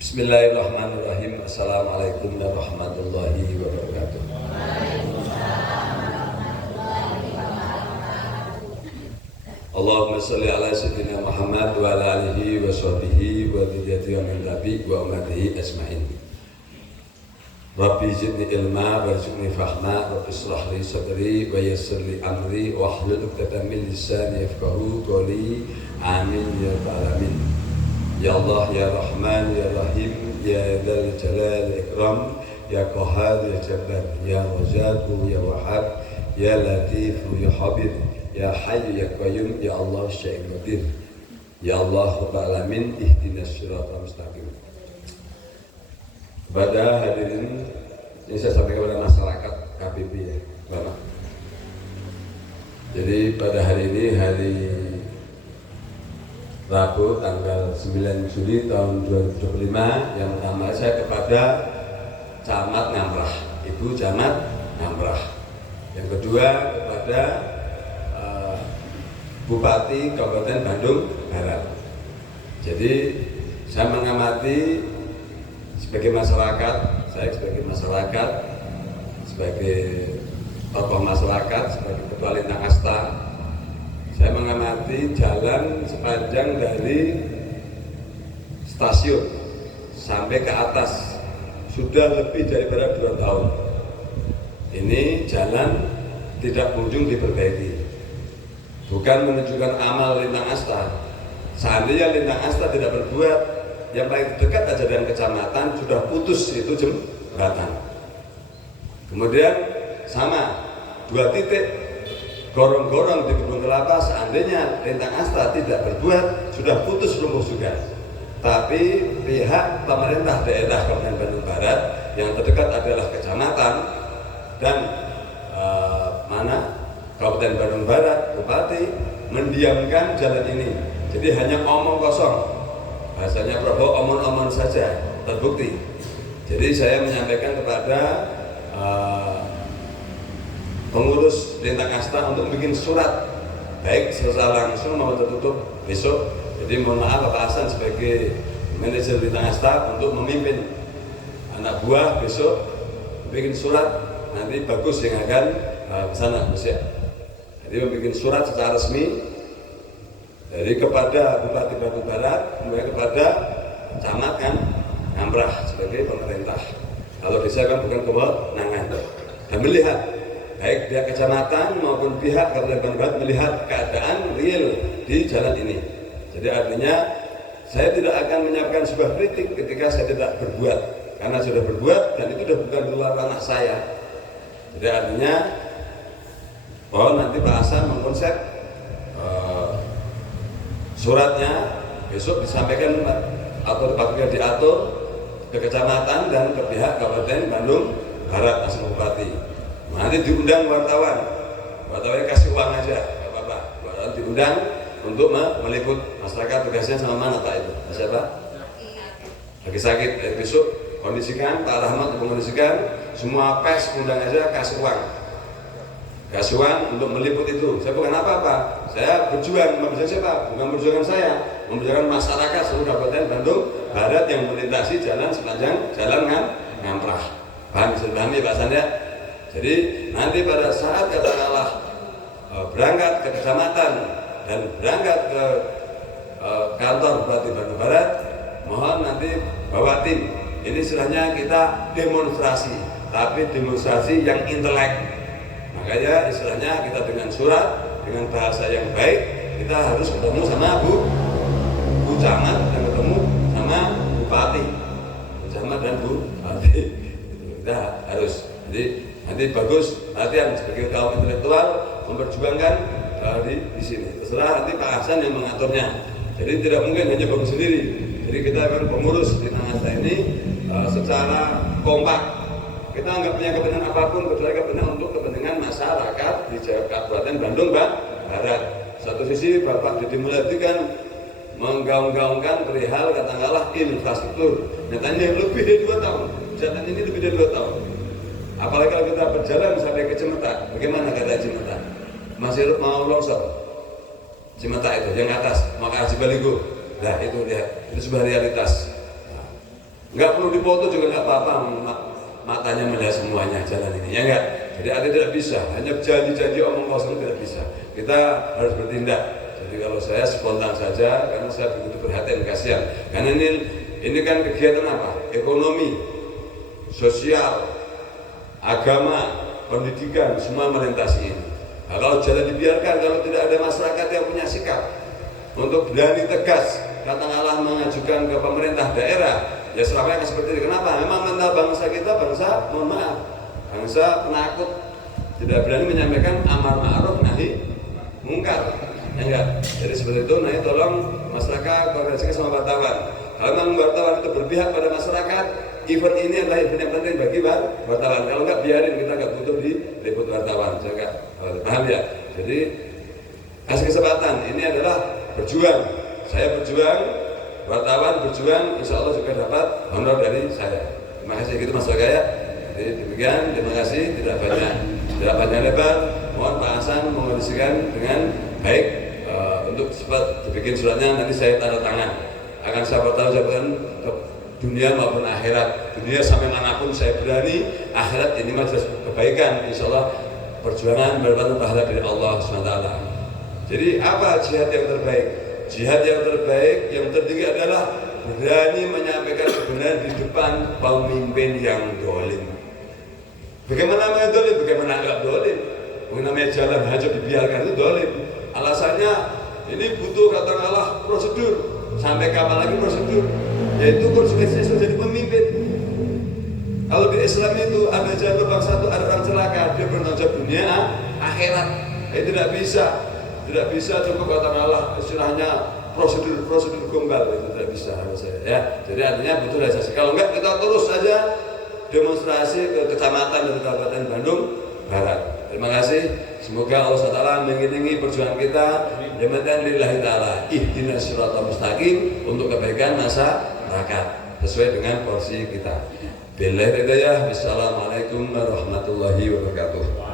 Bismillahirrahmanirrahim. Assalamualaikum warahmatullahi wabarakatuh. Allahumma sholli ala sayyidina Muhammad wa ala alihi wa sahbihi wa dzurriyyatihi min nabi wa ummatihi ajmain. Rabbi zidni ilma warzuqni fahma, rabbi shrah li sadri wa yassir li amri wahlul 'uqdatam min lisani yafqahu qawli. Amin ya rabbal alamin. Ya Allah, ya Rahman, ya Rahim, ya Dzal Jalal Ikram, ya Qahhar, ya Jabbar, ya Razzaqu, ya Wahhab, ya Latif, ya Habib, ya Hayy, ya Qayyum, ya Allah Syekh Qadir. Ya Allah Rabbal Alamin, ihdinas siratal mustaqim. Kepada hadirin, ini saya sampaikan kepada masyarakat KPP ya, Bapak. Jadi pada hari ini, hari Rabu tanggal 9 Juli tahun 2025, yang pertama saya kepada Camat Ngamprah, Ibu Camat Ngamprah. Yang kedua kepada Bupati Kabupaten Bandung Barat. Jadi saya mengamati sebagai masyarakat, saya sebagai masyarakat, sebagai tokoh masyarakat, sebagai ketua Lintang Asta, saya mengamati jalan sepanjang dari stasiun sampai ke atas sudah lebih daripada 2 tahun. Ini jalan tidak kunjung diperbaiki. Bukan menunjukkan amal Lintang Asta. Seandainya Lintang Asta tidak berbuat, yang paling dekat aja dengan kecamatan sudah putus itu jembatan. Kemudian sama 2 titik gorong-gorong di Kebun Kelapa, seandainya Lintang Asta tidak berbuat, sudah putus lumpuh juga. Tapi pihak pemerintah daerah Kabupaten Bandung Barat yang terdekat adalah kecamatan dan Kabupaten Bandung Barat, Bupati mendiamkan jalan ini. Jadi hanya omong kosong, bahasanya Prabowo omong-omong saja, terbukti. Jadi saya menyampaikan kepada pengurus Lintang Asta untuk bikin surat, baik secara langsung maupun tertutup besok. Jadi mohon maaf Bapak Hasan sebagai manajer Lintang Asta untuk memimpin anak buah besok bikin surat, nanti bagus yang akan ke sana besok. Jadi membuat surat secara resmi dari kepada Bupati Bandung Barat, kemudian kepada Camat Ngamprah sebagai pemerintah. Kalau desa kan bukan kewenangan. Dan melihat baik pihak kecamatan maupun pihak Kabupaten Bandung Barat melihat keadaan real di jalan ini. Jadi artinya saya tidak akan menyiapkan sebuah kritik ketika saya tidak berbuat, karena sudah berbuat dan itu sudah bukan luar ranah saya. Jadi artinya bahwa nanti Pak Hasan mengkonsep suratnya besok disampaikan atau diatur ke kecamatan dan ke pihak Kabupaten Bandung Barat langsung Bupati. Nanti diundang wartawannya kasih uang aja, nggak apa-apa. Wartawan diundang untuk meliput masyarakat, tugasnya sama mana Pak itu? Siapa? Lagi sakit. Besok kondisikan Pak Rahmat mengkondisikan semua pers undang aja, kasih uang untuk meliput itu. Saya bukan apa-apa, saya berjuang, memperjuangkan siapa? Bukan perjuangan saya, memperjuangkan masyarakat seluruh Kabupaten Bandung Barat yang melintasi jalan sepanjang jalan Ngamprah. Paham, bisa dipahami Pak Hasan ya? Jadi nanti pada saat katakanlah berangkat ke kecamatan dan berangkat ke kantor Bupati Bandung Barat, mohon nanti bawa tim. Ini istilahnya kita demonstrasi, tapi demonstrasi yang intelek. Makanya istilahnya kita dengan surat, dengan bahasa yang baik, kita harus ketemu sama Bu Camat dan ketemu sama Bupati, Bu Camat dan Bu Bupati. Kita harus. Jadi nanti bagus latihan sebagai kaum intelektual memperjuangkan di sini. Terserah nanti Pak Hasan yang mengaturnya. Jadi tidak mungkin hanya bagus sendiri. Jadi kita akan pengurus di Lintang Asta ini secara kompak. Kita nggak punya kepentingan apapun kecuali kepentingan untuk kepentingan masyarakat di Kabupaten Bandung Barat. Satu sisi Bapak Deddy Mulyadi kan menggaung-gaungkan perihal katakanlah infrastruktur. Nyatanya lebih dari 2 tahun. Jalan ini lebih dari 2 tahun. Apalagi kalau kita berjalan sampai ke Cimetak, bagaimana kata Cimetak? Masih mau longsor. Cimetak itu yang atas, maka Haji Baligo. Nah itu lihat, itu sebuah realitas. Nah, Nggak perlu dipoto juga nggak apa-apa, matanya melihat semuanya jalan ini, ya enggak? Jadi artinya tidak bisa, hanya janji-janji omong kosong tidak bisa. Kita harus bertindak. Jadi kalau saya spontan saja, karena saya begitu perhatian, kasihan. Karena ini kan kegiatan apa? Ekonomi, sosial, agama, pendidikan, semua melintasi ini. Nah, kalau jalan dibiarkan, kalau tidak ada masyarakat yang punya sikap untuk berani tegas, katakanlah mengajukan ke pemerintah daerah, ya Surabaya akan seperti itu. Kenapa? Memang mental bangsa kita, bangsa, mohon maaf, bangsa penakut, tidak berani menyampaikan amar ma'ruf nahi mungkar. Ya enggak? Jadi seperti itu. Nah, tolong masyarakat koordinasikan sama wartawan. Kalau memang wartawan itu berpihak pada masyarakat, event ini adalah event yang penting bagi wartawan. Kalau enggak, biarin, kita enggak butuh diliput wartawan. Saya enggak paham ya. Jadi kasih kesempatan. Ini adalah berjuang. Saya berjuang, wartawan berjuang, insya Allah juga dapat honor dari saya. Terima kasih gitu Mas Bagaya. Jadi demikian, terima kasih. Tidak banyak lebar. Mohon Pak Hasan mengondisikan dengan baik untuk cepat dibikin suratnya, nanti saya tanda tangan. Akan saya bertanggung ke dunia maupun akhirat. Dunia sampai manapun saya berani, akhirat ini mah jelas kebaikan. Insya Allah perjuangan berdapat pahala dari Allah SWT. Jadi apa jihad yang terbaik? Jihad yang terbaik, yang tertinggi adalah berani menyampaikan kebenaran di depan pemimpin yang dolim. Bagaimana namanya dolim? Bagaimana enggak dolim? Namanya jalan hanya dibiarkan itu dolim. Alasannya ini butuh katakanlah prosedur. Sampai kapan lagi prosedur? Yaitu konsekuensinya sudah jadi pemimpin. Kalau di Islam itu ada jalan lubang satu, ada orang celaka, dia bertanggung jawab dunia, akhirat. Tidak bisa cukup katakanlah istilahnya prosedur gombal, itu tidak bisa saya. Ya, jadi artinya butuh realisasi. Kalau enggak, kita terus saja demonstrasi ke kecamatan dan kabupaten Bandung Barat. Terima kasih. Semoga Allah SWT mengiringi perjuangan kita. Jami'an lillahi ta'ala ihdinas siratal mustaqim untuk kebaikan masyarakat sesuai dengan porsi kita. Billahi hidayah. Wassalamualaikum warahmatullahi wabarakatuh.